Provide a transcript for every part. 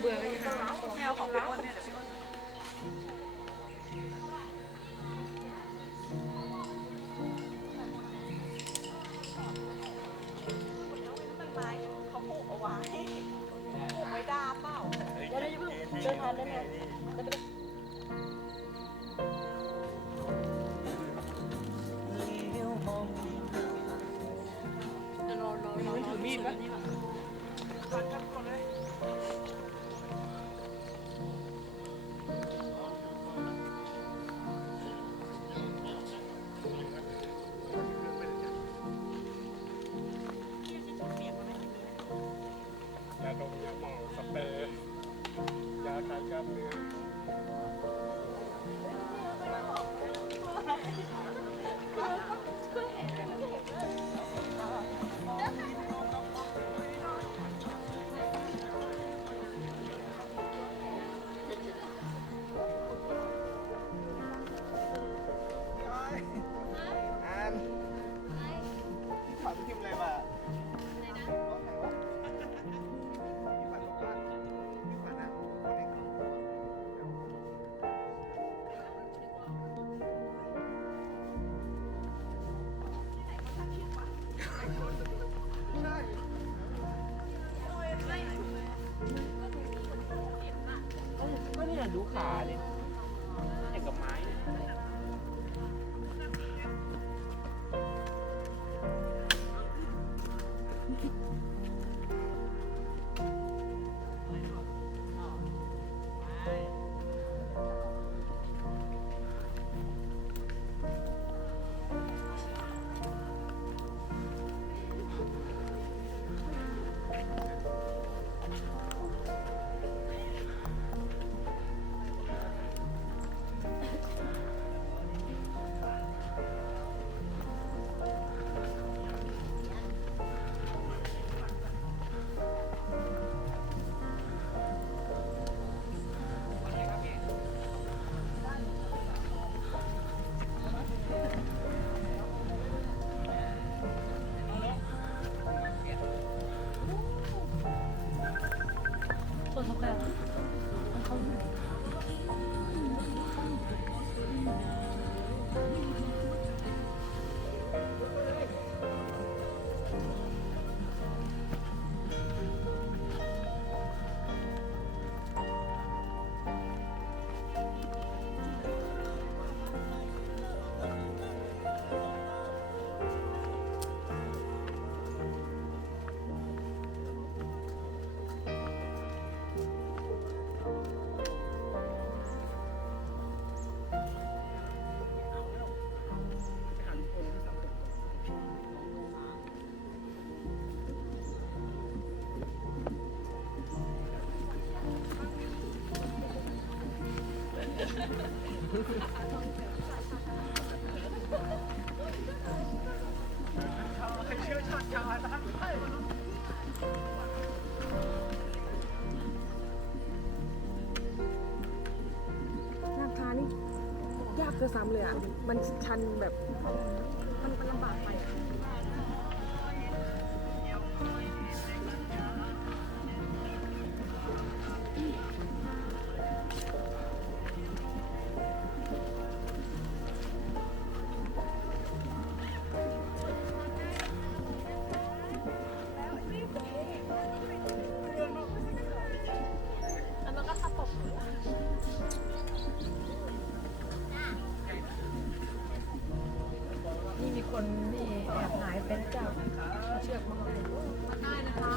เบื่อก็ยังหาแมวของพี่อ้นเนี่ยเดี๋ยวพี่อ้นต้นไม้เขาปลูกเอาไว้ปลูกไว้ดามเปล่าเดี๋ยวเพิ่งเดินทางได้ไหมถือมีดปะยาดมยาหมองสเปรย์ยาคลายกล้ามเนื้ออันฝันพิมพ์อะไรมาก็เนี่ยดูขาดิอย่างกับไม้เชื่อชาติชาติทั้งไทยนาคานี่ยากคือซ้ำเลยอ่ะมันชันแบบมันลำบากไปอะนี่มีคนที่แอบหายไปนะเจ้าเชือกมาได้นะคะ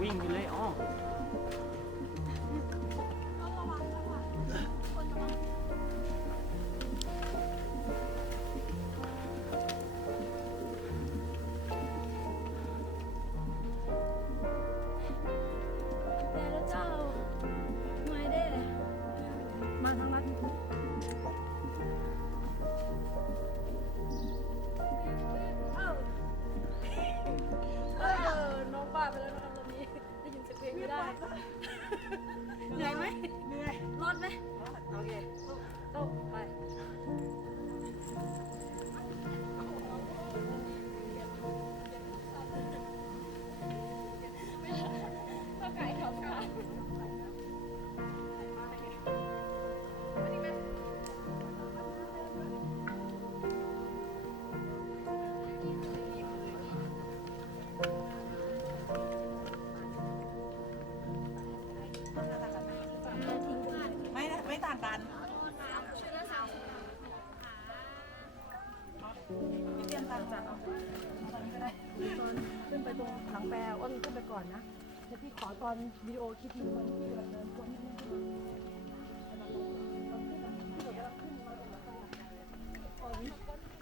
วิ่งไปเลยอ๋อ มาท แปลอ้นขึ้นไปก่อนนะเดี๋ยวพี่ขอตอนวิดีโอคลิปนึงตอนที่พี่แบบเดินตัวนิดนึงขึ้นมา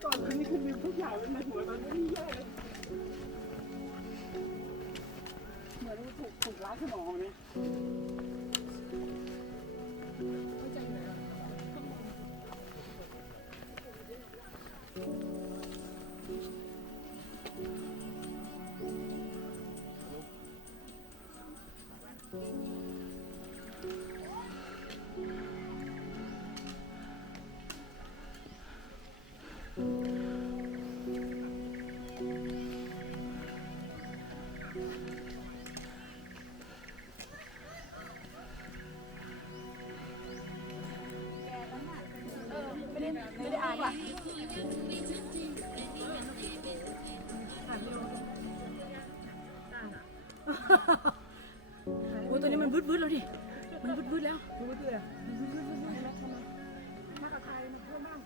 ตอนนี้คือมีทุกอย่างในหัวตอนนี้แย่เลยเหมือนถูกล้างสมองเลยไม่ใจไหนอ่ะไม่ได้อ่านว่ะโอ้ยตัวนี้มันวืดแล้วดิ มันวืดแล้ววืดเลยมากับใครมาเพื่อนบ้าง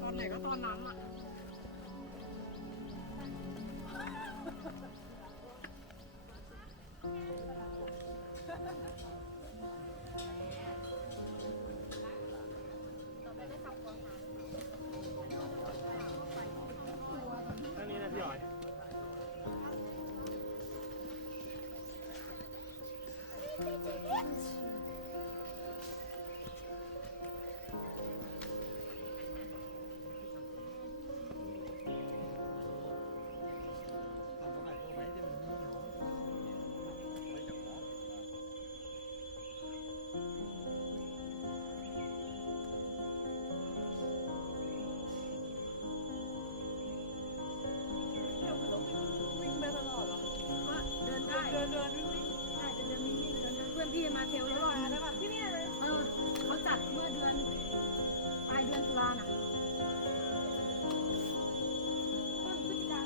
ตอนไหนก็ตอนนั้นอ่ะอันนี้นะพี่อ๋อยวิ่งไปตลอดเหรอ ก็เดินได้ เดินวิ่ง ได้เดินวิ่งเดินได้เพื่อนพี่มาเทล อ แล้ว ร่อยนะแบบที่นี่เลย เขาจัดเมื่อเดือนปลายเดือนตุลาน่ะ ต้นพฤศจิกา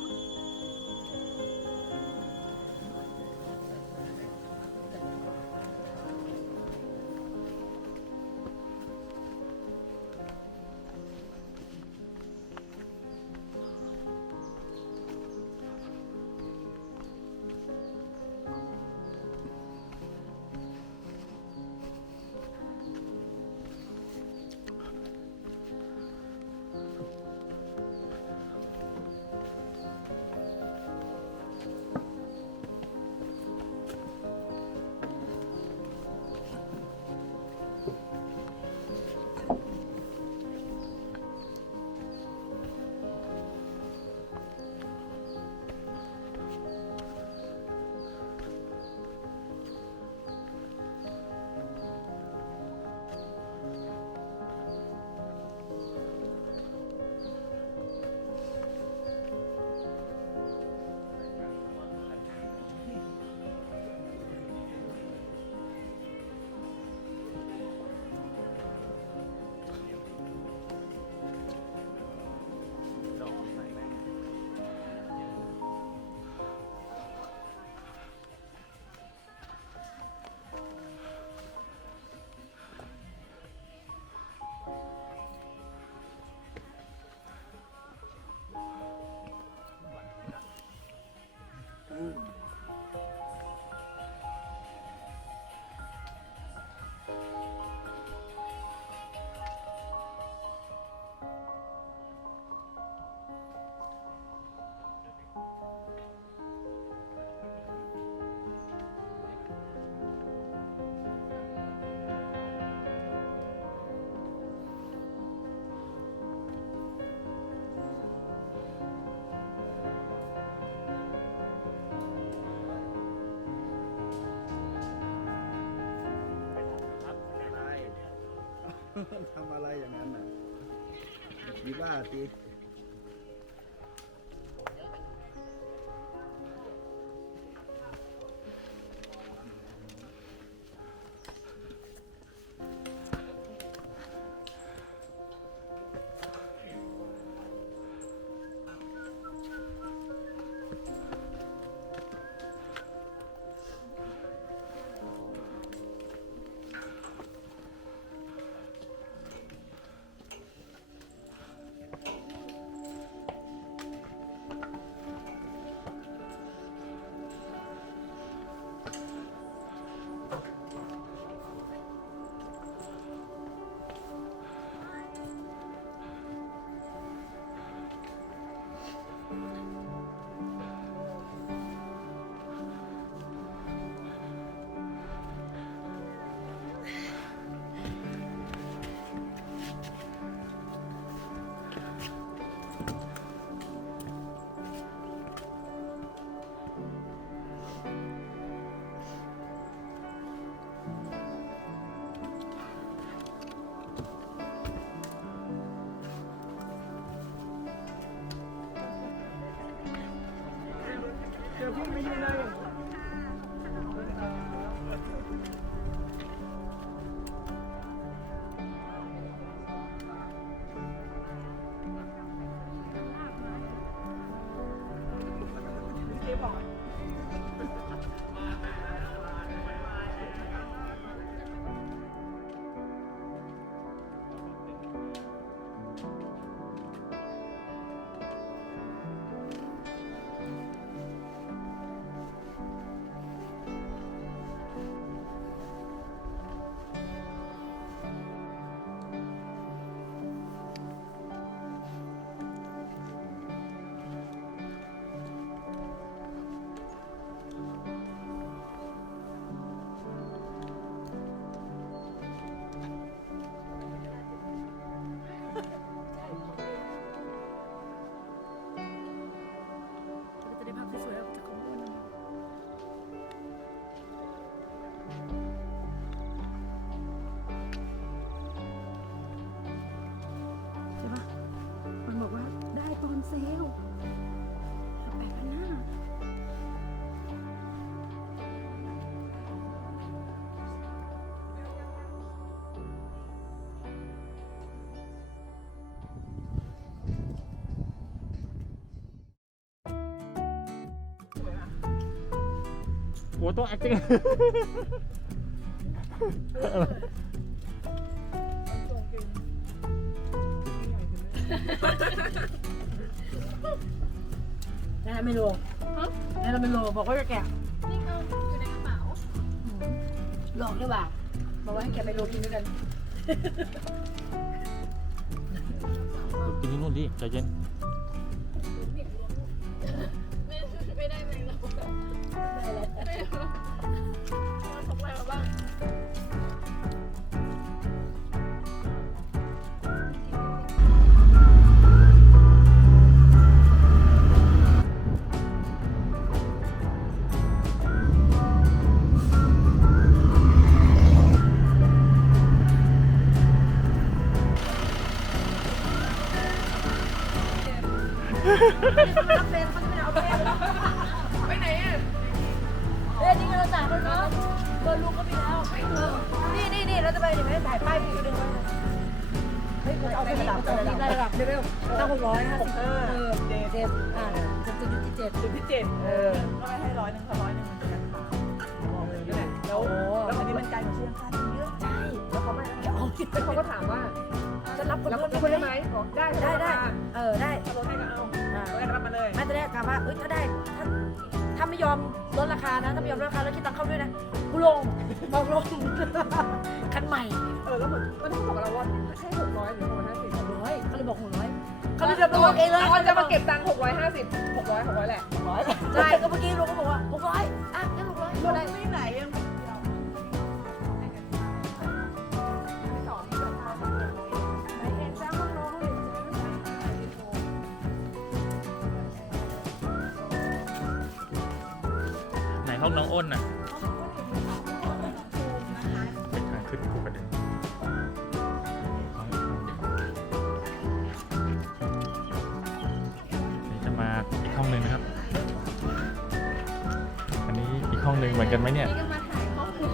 ทำอะไรอย่างนั้นน่ะดีบ้าตี我都爱这个。 นายไม่รู้นายไม่รู้บอกว่าจะแกะ นี่เอาอยู่ในกระเป๋า หลอกหรือเปล่าบอกว่าให้แกไปโรกินด้วยกัน กินที่นู่นดิใจเย็น ไม่ได้แมงเรา ได้แล้ว ทำอะไรมาบ้าง รับเฟนเขาจะไม่เอาเฟน ไปไหนอ่ะ เฮ้ยนี่เราจ่ายคนเนาะเกินลูกก็ไม่แล้วนี่เราจะไปถึงไหนถ่ายป้ายพี่ก็ดึงไว้เฮ้ยเอาไประดับได้ระดับเร็วๆตั้ง600 7จุดที่7 จุดที่7 ก็ไม่ให้100เขา100มันจะราคา นี่แหละแล้ว แล้วอันนี้มันกลายเป็นเชียงคานเยอะใช่แล้วเขาไม่เอา แล้วเขาก็ถามว่า จะรับคน แล้ว เพิ่ม คุยได้ไหมบอกได้ ได้ ได้ ได้ ถ้ารถให้ก็เอารถให้ก็รับมาเลย ไม่ตอนแรกถามว่าถ้าได้ถ้าไม่ยอมลดราคานะถ้าไม่ยอมลดราคาแล้วคิดตังค์เข้าด้วยนะกูลงบอกลงคันใหม่ แล้วเหมือนมันเขาบอกเราว่าแค่600หรือ650 600เขาเลยบอก600เขาเลยเดินไปบอกเองเลย เขาจะมาเก็บตังค์650 600แหละ ใช่ก็เมื่อกี้ลุงก็บอกว่า600อ่ะงั้น600ก็ได้ ไม่ไหนยังไหนห้องน้องอ้นน่ะเป็นทางขึ้นภูกระดึงนี่จะมาอีกห้องหนึ่งนะครับ อันนี้อีกห้องหนึ่งเหมือนกันไหมเนี่ย นี่ก็มาถ่ายห้องคือ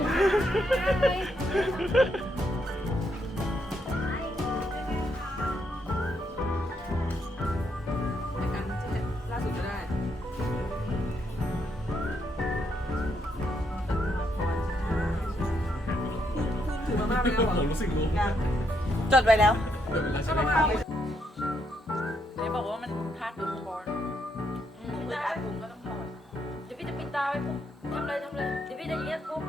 ล่าสุดก็ได้ถือมาบ้างไหมครับ ผมรู้สึกรู้ จดไว้แล้ว เดี๋ยวเวลาใช่ไหม ไหนบอกว่ามันพาดอยู่ข้างบนเวลาถุงก็ต้องถอดเดี๋ยวพี่จะปิดตาไว้ปุ๊บทำเลยเดี๋ยวพี่จะเย็ดปุ๊บ